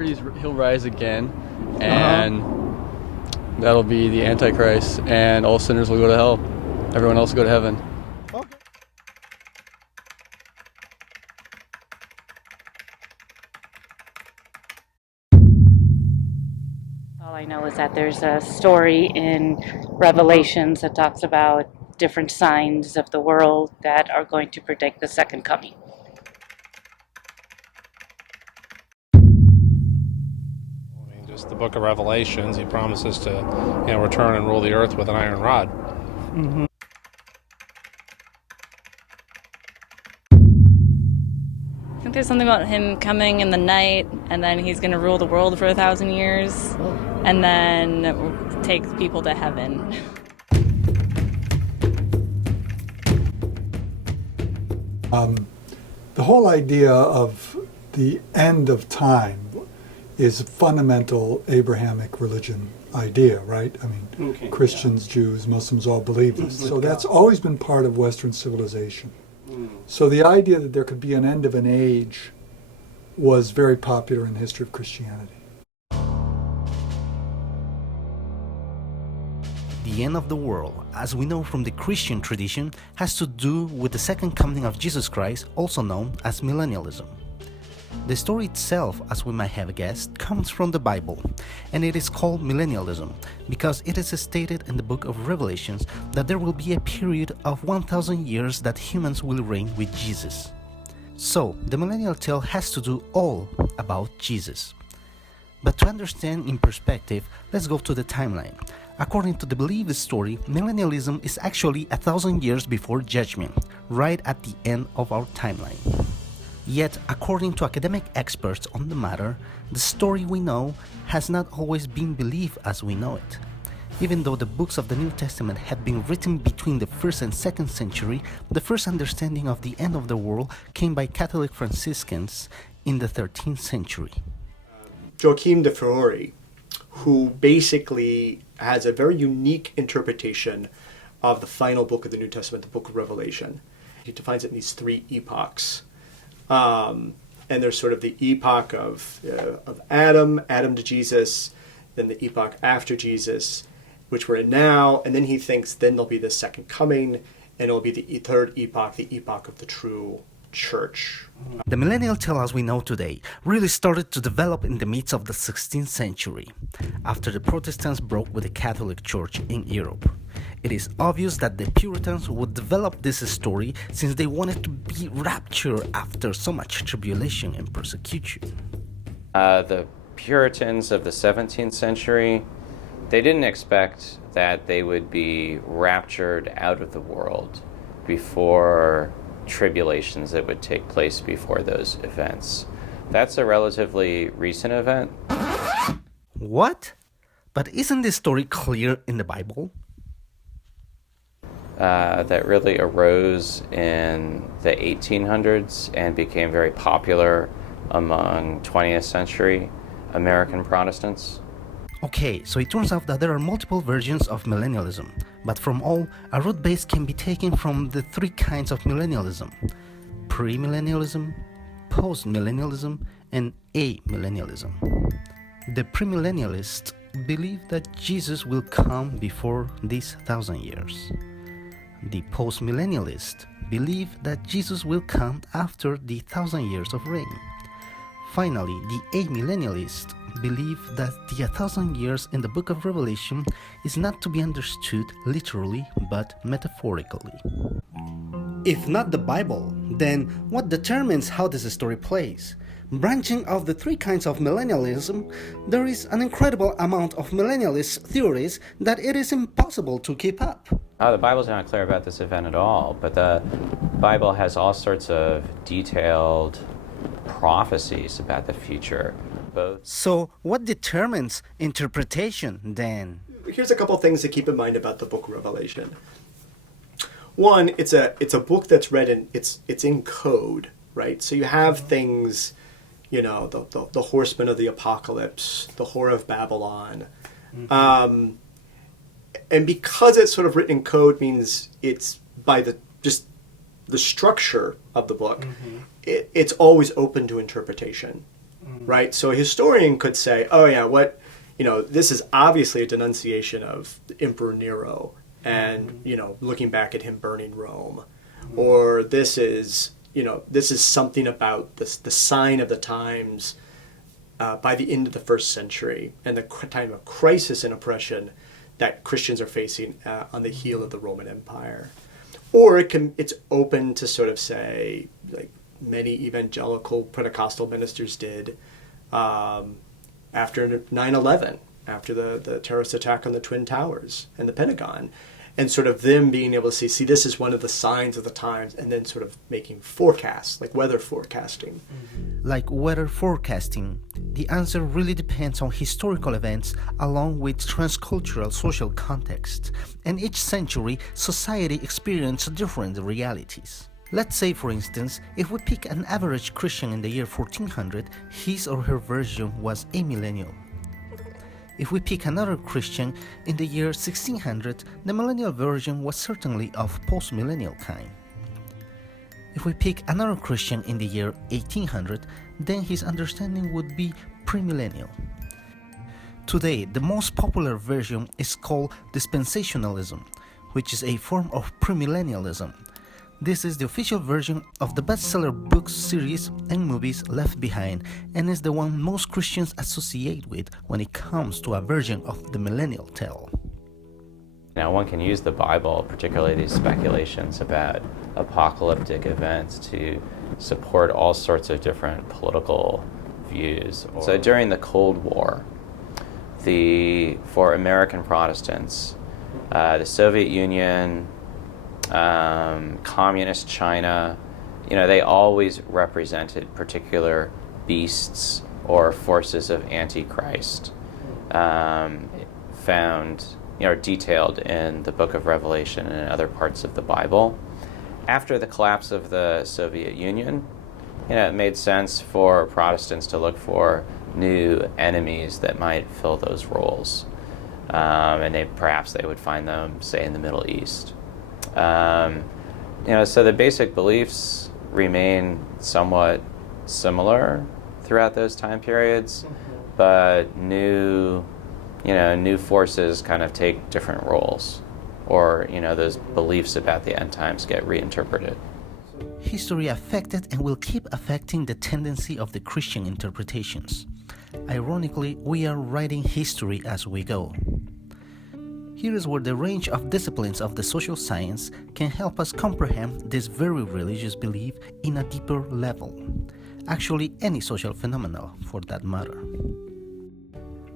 He'll rise again, and that'll be the Antichrist, and all sinners will go to hell. Everyone else will go to heaven. Okay. All I know is that there's a story in Revelations that talks about different signs of the world that are going to predict the second coming. Just the book of Revelations, he promises to, return and rule the earth with an iron rod. Mm-hmm. I think there's something about him coming in the night, and then he's going to rule the world for 1,000 years, and then take people to heaven. The whole idea of the end of time is a fundamental Abrahamic religion idea, right? I mean, Okay, Christians, Jews, Muslims all believe this. So that's always been part of Western civilization. So the idea that there could be an end of an age was very popular in the history of Christianity. The end of the world, as we know from the Christian tradition, has to do with the second coming of Jesus Christ, also known as millennialism. The story itself, as we might have guessed, comes from the Bible, and it is called millennialism because it is stated in the book of Revelations that there will be a period of 1,000 years that humans will reign with Jesus. So, the millennial tale has to do all about Jesus. But to understand in perspective, let's go to the timeline. According to the bilief story, millennialism is actually 1,000 years before judgment, right at the end of our timeline. Yet, according to academic experts on the matter, the story we know has not always been believed as we know it. Even though the books of the New Testament had been written between the 1st and 2nd century, the first understanding of the end of the world came by Catholic Franciscans in the 13th century. Joachim de Fiore, who basically has a very unique interpretation of the final book of the New Testament, the book of Revelation. He defines it in these three epochs. And there's sort of the epoch of Adam to Jesus, then the epoch after Jesus, which we're in now, and then he thinks then there'll be the second coming, and it'll be the third epoch, the epoch of the true church. The millennial tale as we know today really started to develop in the midst of the 16th century, after the Protestants broke with the Catholic Church in Europe. It is obvious that the Puritans would develop this story since they wanted to be raptured after so much tribulation and persecution. The Puritans of the 17th century, they didn't expect that they would be raptured out of the world before tribulations that would take place before those events. That's a relatively recent event. What? But isn't this story clear in the Bible? That really arose in the 1800s and became very popular among 20th century American Protestants. Okay, so it turns out that there are multiple versions of millennialism, but from all, a root base can be taken from the three kinds of millennialism: premillennialism, postmillennialism, and amillennialism. The premillennialists believe that Jesus will come before these 1,000 years. The postmillennialists believe that Jesus will come after the 1,000 years of reign. Finally, the amillennialists believe that the 1,000 years in the book of Revelation is not to be understood literally but metaphorically. If not the Bible, then what determines how this story plays? Branching off the three kinds of millennialism, there is an incredible amount of millennialist theories that it is impossible to keep up. The Bible's not clear about this event at all, but the Bible has all sorts of detailed prophecies about the future. So, what determines interpretation then? Here's a couple things to keep in mind about the book of Revelation. One, it's a book that's read in it's in code, right? So you have things, the horsemen of the apocalypse, the whore of Babylon, and because it's sort of written in code means it's by the structure of the book. It's always open to interpretation. right? So a historian could say, oh yeah, this is obviously a denunciation of Emperor Nero and, looking back at him burning Rome. Or this is something about the sign of the times by the end of the first century and the time of crisis and oppression that Christians are facing on the heel of the Roman Empire. Or it's open to sort of say, like many evangelical Pentecostal ministers did after 9/11, after the terrorist attack on the Twin Towers and the Pentagon, and sort of them being able to see this is one of the signs of the times, and then sort of making forecasts, like weather forecasting. Like weather forecasting, the answer really depends on historical events along with transcultural social context, and each century society experienced different realities. Let's say, for instance, if we pick an average Christian in the year 1400, his or her version was a millennial. If we pick another Christian in the year 1600, the millennial version was certainly of post-millennial kind. If we pick another Christian in the year 1800, then his understanding would be premillennial. Today, the most popular version is called dispensationalism, which is a form of premillennialism. This is the official version of the bestseller books series and movies Left Behind, and is the one most Christians associate with when it comes to a version of the millennial tale. Now, one can use the Bible, particularly these speculations about apocalyptic events, to support all sorts of different political views. So during the Cold War, for American Protestants, the Soviet Union, Communist China, they always represented particular beasts or forces of Antichrist, found, detailed in the Book of Revelation and in other parts of the Bible. After the collapse of the Soviet Union, it made sense for Protestants to look for new enemies that might fill those roles, and perhaps they would find them, say, in the Middle East. So the basic beliefs remain somewhat similar throughout those time periods, but new forces kind of take different roles, or those beliefs about the end times get reinterpreted. History affected and will keep affecting the tendency of the Christian interpretations. Ironically, we are writing history as we go. Here is where the range of disciplines of the social science can help us comprehend this very religious belief in a deeper level. Actually, any social phenomenon for that matter.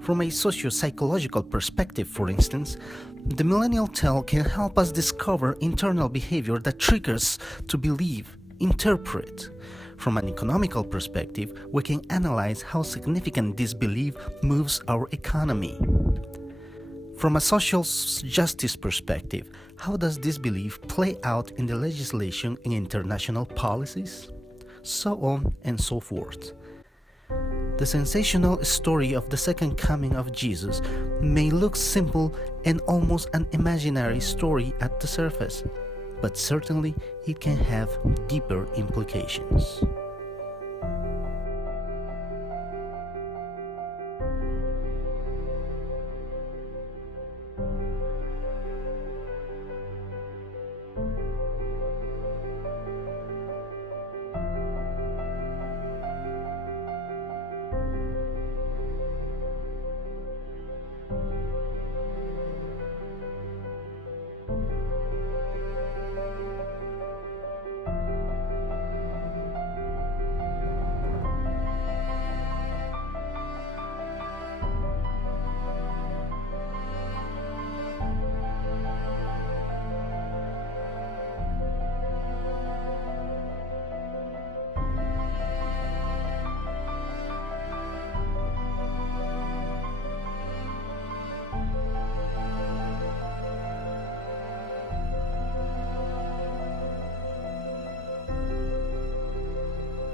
From a socio-psychological perspective, for instance, the millennial tale can help us discover internal behavior that triggers to believe, interpret. From an economical perspective, we can analyze how significant this belief moves our economy. From a social justice perspective, how does this belief play out in the legislation and international policies? So on and so forth. The sensational story of the second coming of Jesus may look simple and almost an imaginary story at the surface, but certainly it can have deeper implications.